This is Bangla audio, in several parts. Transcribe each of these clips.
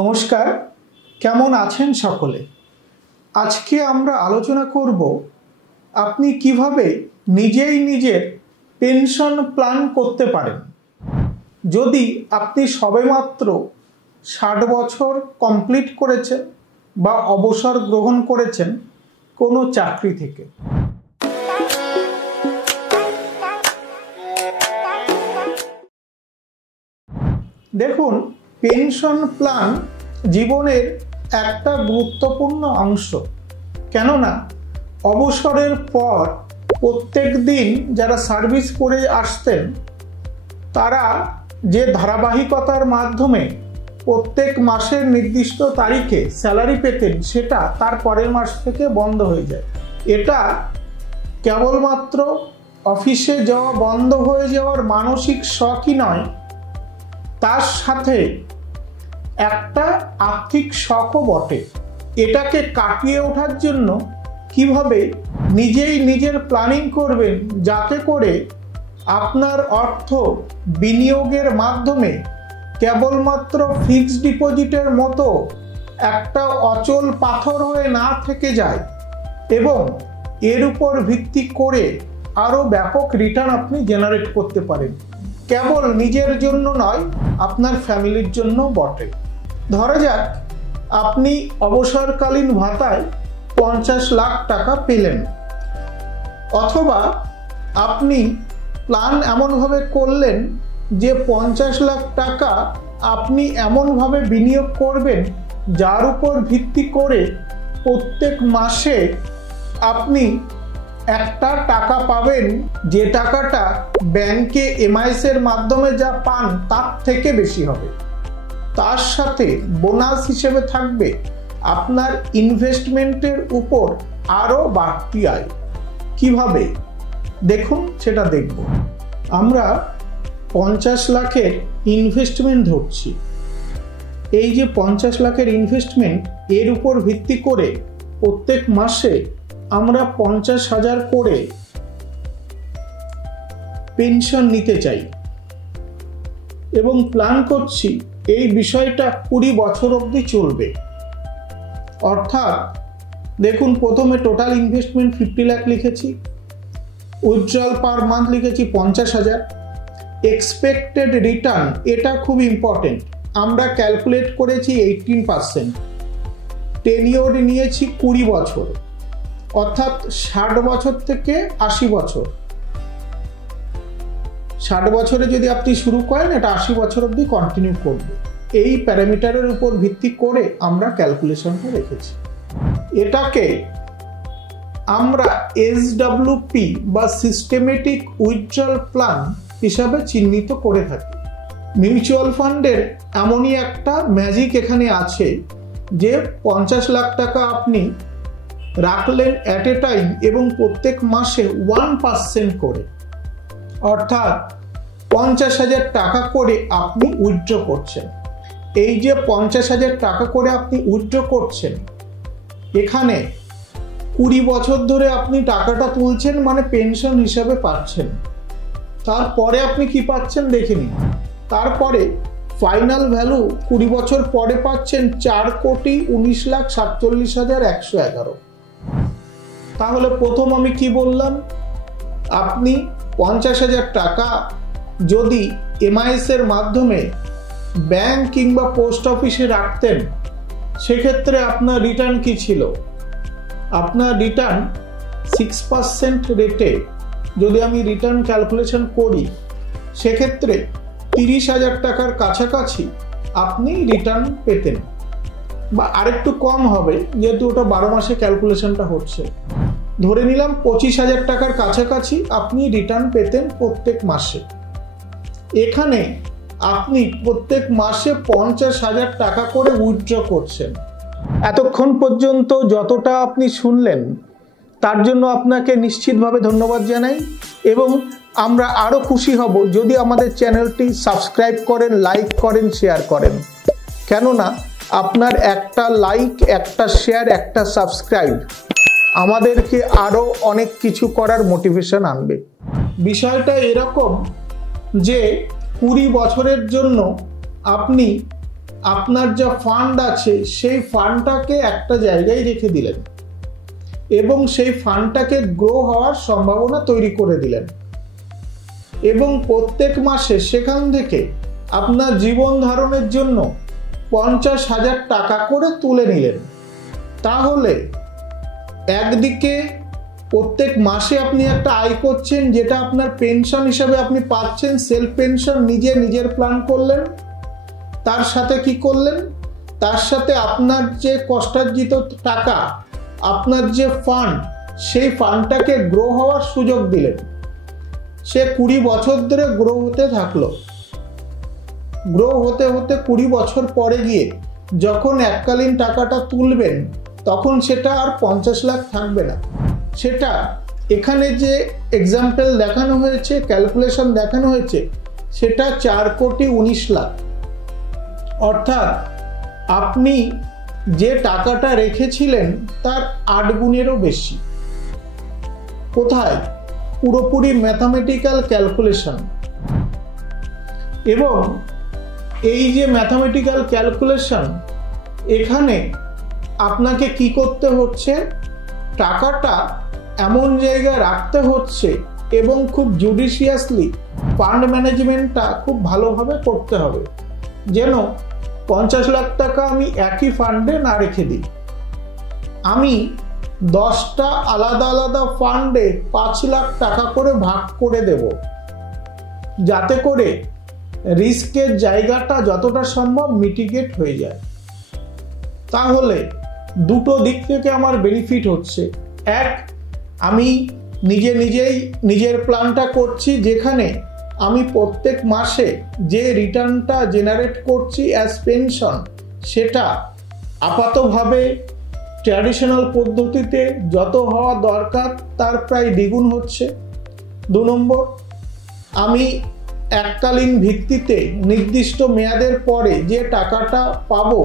নমস্কার, কেমন আছেন সকলে? আজকে আমরা আলোচনা করব আপনি কিভাবে নিজেই নিজের পেনশন প্ল্যান করতে পারেন যদি আপনি সবেমাত্র 60 বছর কমপ্লিট করেছেন বা অবসর গ্রহণ করেছেন কোনো চাকরি থেকে। দেখুন, পেনশন প্ল্যান জীবনের একটা গুরুত্বপূর্ণ অংশ। কেননা অবসরের পর প্রত্যেক দিন যারা সার্ভিস করে আসতেন তারা যে ধারাবাহিকতার মাধ্যমে প্রত্যেক মাসের নির্দিষ্ট তারিখে স্যালারি পেতেন, সেটা তার পরের মাস থেকে বন্ধ হয়ে যায়। এটা কেবলমাত্র অফিসে যাওয়া বন্ধ হয়ে যাওয়ার মানসিক শকই নয়, তার সাথে একটা আর্থিক শকও বটে। এটাকে কাটিয়ে ওঠার জন্য কিভাবে নিজেই নিজের প্ল্যানিং করবেন যাতে করে আপনার অর্থ বিনিয়োগের মাধ্যমে কেবলমাত্র ফিক্সড ডিপোজিটের মতো একটা অচল পাথর হয়ে না থেকে যায় এবং এর উপর ভিত্তি করে আরও ব্যাপক রিটার্ন আপনি জেনারেট করতে পারেন। কেবল নিজের জন্য নয়, আপনার ফ্যামিলির জন্য বটে। ধরা যাক আপনি অবসরকালীন ভাতায় 50 লাখ টাকা পেলেন, অথবা আপনি প্ল্যান এমনভাবে করলেন যে 50 লাখ টাকা আপনি এমনভাবে বিনিয়োগ করবেন যার উপর ভিত্তি করে প্রত্যেক মাসে আপনি একটা টাকা পাবেন, যে টাকাটা ব্যাংকে এমআইএস এর মাধ্যমে যা পান তার থেকে বেশি হবে। তার সাথে বোনাস হিসেবে থাকবে আপনার ইনভেস্টমেন্টের উপর আরও বাড়তি আয়। কিভাবে দেখুন, সেটা দেখব। আমরা 50 লাখের ইনভেস্টমেন্ট ধরছি। এই যে 50 লাখের ইনভেস্টমেন্ট, এর উপর ভিত্তি করে প্রত্যেক মাসে আমরা 50,000 করে পেনশন নিতে চাই এবং প্ল্যান করছি এই বিষয়টা 20 বছর অবধি চলবে। অর্থাৎ দেখুন, প্রথমে টোটাল ইনভেস্টমেন্ট 50 লাখ লিখেছি, উইথড্রয়াল পার মান্থ লিখেছি 50,000। এক্সপেক্টেড রিটার্ন, এটা খুব ইম্পর্টেন্ট, আমরা ক্যালকুলেট করেছি 18%। টেনিওর নিয়েছি 20 বছর, অর্থাৎ 60 বছর থেকে 80 বছর। 60 বছরে যদি আপনি শুরু করেন, এটা 80 বছর অবধি কন্টিনিউ করবে। এই প্যারামিটারের উপর ভিত্তি করে আমরা ক্যালকুলেশনটা রেখেছি। এটাকে আমরা এসডব্লিউপি বা সিস্টেমেটিক উইথড্রয়াল প্ল্যান হিসাবে চিহ্নিত করে থাকি। মিউচুয়াল ফান্ডের এমনই একটা ম্যাজিক এখানে আছে যে 50 লাখ টাকা আপনি রাখলেন অ্যাট এ টাইম এবং প্রত্যেক মাসে 1% করে, অর্থাৎ 50,000 টাকা করে আপনি উইথড্র করছেন। এই যে 50,000 টাকা করে আপনি উইথড্র করছেন, এখানে 20 বছর ধরে আপনি টাকাটা তুলছেন, মানে পেনশন হিসাবে পাচ্ছেন। তারপরে আপনি কি পাচ্ছেন দেখে নিন। তারপরে ফাইনাল ভ্যালু 20 বছর পরে পাচ্ছেন 4,19,47,111। তাহলে প্রথম আমি কি বললাম, আপনি 50,000 টাকা যদি এমআইএস এর মাধ্যমে ব্যাংক কিংবা পোস্ট অফিসে রাখতেন, সেক্ষেত্রে আপনার রিটার্ন কি ছিল? আপনার রিটার্ন 6% রেটে যদি আমি রিটার্ন ক্যালকুলেশন করি, সেক্ষেত্রে 30,000 টাকার কাছাকাছি আপনি রিটার্ন পেতেন, বা আরেকটু কম হবে যেহেতু ওটা 12 মাসে ক্যালকুলেশনটা হচ্ছে। ধরে নিলাম 25,000 টাকার কাছাকাছি আপনি রিটার্ন পেতেন প্রত্যেক মাসে। এখানে আপনি প্রত্যেক মাসে 50,000 টাকা করে উইথড্র করছেন। এতক্ষণ পর্যন্ত যতটা আপনি শুনলেন তার জন্য আপনাকে নিশ্চিতভাবে ধন্যবাদ জানাই, এবং আমরা আরও খুশি হব যদি আমাদের চ্যানেলটি সাবস্ক্রাইব করেন, লাইক করেন, শেয়ার করেন। কেননা আপনার একটা লাইক, একটা শেয়ার, একটা সাবস্ক্রাইব আমাদেরকে আরও অনেক কিছু করার মোটিভেশন আনবে। বিষয়টা এরকম যে 20 বছরের জন্য আপনি আপনার যা ফান্ড আছে সেই ফান্ডটাকে একটা জায়গায় রেখে দিলেন এবং সেই ফান্ডটাকে গ্রো হওয়ার সম্ভাবনা তৈরি করে দিলেন এবং প্রত্যেক মাসে সেখান থেকে আপনার জীবন ধারণের জন্য 50,000 টাকা করে তুলে নিলেন। তাহলে একদিকে প্রত্যেক মাসে আপনি একটা আয় করছেন, যেটা আপনার পেনশন হিসাবে আপনি পাচ্ছেন, সেলফ পেনশন, নিজের প্ল্যান করলেন। তার সাথে কি করলেন? তার সাথে আপনার যে কষ্টার্জিত টাকা, আপনার যে ফান্ড, সেই ফান্ডটাকে গ্রো হওয়ার সুযোগ দিলেন। সে 20 বছর ধরে গ্রো হতে থাকলো। গ্রো হতে হতে 20 বছর পরে গিয়ে যখন এককালীন টাকাটা তুলবেন, তখন সেটা আর 50 লাখ থাকবে না। সেটা এখানে যে এক্সাম্পল দেখানো হয়েছে, ক্যালকুলেশন দেখানো হয়েছে, সেটা 4,19 লাখ। অর্থাৎ আপনি যে টাকাটা রেখেছিলেন তার 8 গুণেরও বেশি। কোথায়? পুরোপুরি ম্যাথামেটিক্যাল ক্যালকুলেশন। এবং এই যে ম্যাথামেটিক্যাল ক্যালকুলেশন, এখানে আপনাকে কি করতে হচ্ছে? টাকাটা এমন জায়গায় রাখতে হচ্ছে এবং খুব জুডিশিয়াসলি ফান্ড ম্যানেজমেন্টটা খুব ভালোভাবে করতে হবে, যেন 50 লাখ টাকা আমি একই ফান্ডে না রেখে দিই। আমি 10টা আলাদা আলাদা ফান্ডে 5 লাখ টাকা করে ভাগ করে দেব, যাতে করে রিস্কের জায়গাটা যতটা সম্ভব মিটিগেট হয়ে যায়। তাহলে দুটো দিক থেকে আমার বেনিফিট হচ্ছে। এক, আমি নিজের প্ল্যানটা করছি, যেখানে আমি প্রত্যেক মাসে যে রিটার্নটা জেনারেট করছি অ্যাজ পেনশন, সেটা আপাতভাবে ট্র্যাডিশনাল পদ্ধতিতে যত হওয়া দরকার তার প্রায় দ্বিগুণ হচ্ছে। 2 নম্বর, আমি এককালীন ভিত্তিতে নির্দিষ্ট মেয়াদের পরে যে টাকাটা পাবো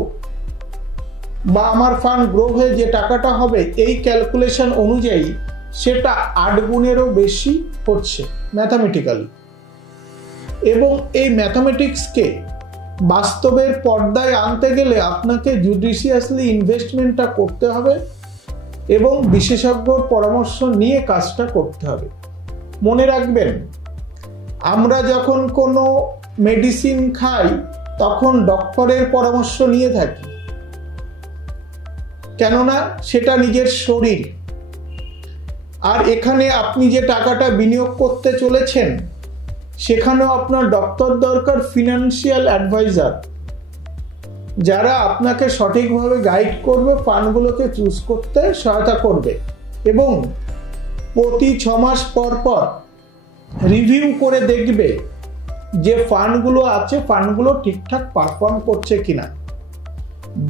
বা আমার ফান্ড গ্রো হয়ে যে টাকাটা হবে, এই ক্যালকুলেশন অনুযায়ী সেটা 8 গুণেরও বেশি হচ্ছে ম্যাথামেটিক্যালি। এবং এই ম্যাথামেটিক্সকে বাস্তবের পর্দায় আনতে গেলে আপনাকে জুডিশিয়াসলি ইনভেস্টমেন্টটা করতে হবে এবং বিশেষজ্ঞর পরামর্শ নিয়ে কাজটা করতে হবে। মনে রাখবেন, আমরা যখন কোনো মেডিসিন খাই তখন ডক্টরের পরামর্শ নিয়ে থাকি, কেননা সেটা নিজের শরীর। আর এখানে আপনি যে টাকাটা বিনিয়োগ করতে চলেছেন, সেখানেও আপনার ডক্টর দরকার, ফিনান্সিয়াল অ্যাডভাইজার, যারা আপনাকে সঠিকভাবে গাইড করবে, ফান্ডগুলোকে চুজ করতে সহায়তা করবে এবং প্রতি 6 মাস পর পর রিভিউ করে দেখবে যে ফান্ডগুলো আছে, ফান্ডগুলো ঠিকঠাক পারফর্ম করছে কিনা,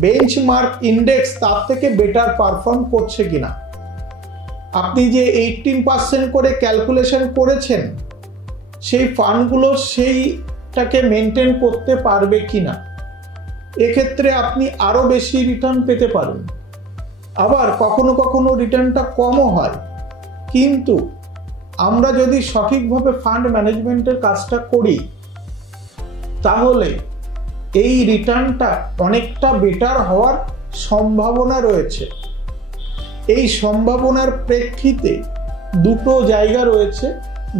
বেঞ্চমার্ক ইন্ডেক্স তার থেকে বেটার পারফর্ম করছে কিনা, আপনি যে 18% করে ক্যালকুলেশন করেছেন, সেই ফান্ডগুলো সেইটাকে মেনটেন করতে পারবে কিনা। এক্ষেত্রে আপনি আরো বেশি রিটার্ন পেতে পারেন। আবার কখনো কখনো রিটার্নটা কমও হয়, কিন্তু আমরা যদি সঠিকভাবে ফান্ড ম্যানেজমেন্টের কাজটা করি, তাহলে এই রিটার্নটা অনেকটা বেটার হওয়ার সম্ভাবনা রয়েছে। এই সম্ভাবনার প্রেক্ষিতে দুটো জায়গা রয়েছে,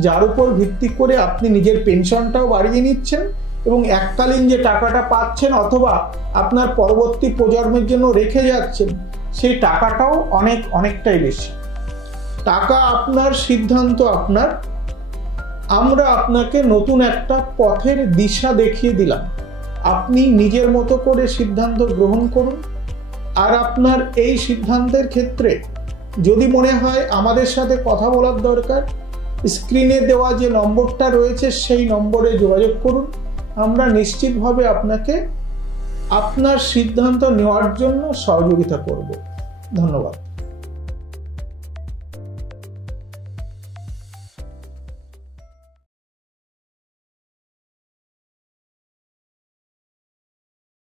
যার উপর ভিত্তি করে আপনি নিজের পেনশনটাও বাড়িয়ে নিচ্ছেন এবং এককালীন যে টাকাটা পাচ্ছেন অথবা আপনার পরবর্তী প্রজন্মের জন্য রেখে যাচ্ছেন, সেই টাকাটাও অনেকটাই বেশি। টাকা আপনার, সিদ্ধান্ত আপনার। আমরা আপনাকে নতুন একটা পথের দিশা দেখিয়ে দিলাম। আপনি নিজের মতো করে সিদ্ধান্ত গ্রহণ করুন। আর আপনার এই সিদ্ধান্তের ক্ষেত্রে যদি মনে হয় আমাদের সাথে কথা বলার দরকার, স্ক্রিনে দেওয়া যে নম্বরটা রয়েছে সেই নম্বরে যোগাযোগ করুন। আমরা নিশ্চিতভাবে আপনাকে আপনার সিদ্ধান্ত নেওয়ার জন্য সহযোগিতা করব। ধন্যবাদ।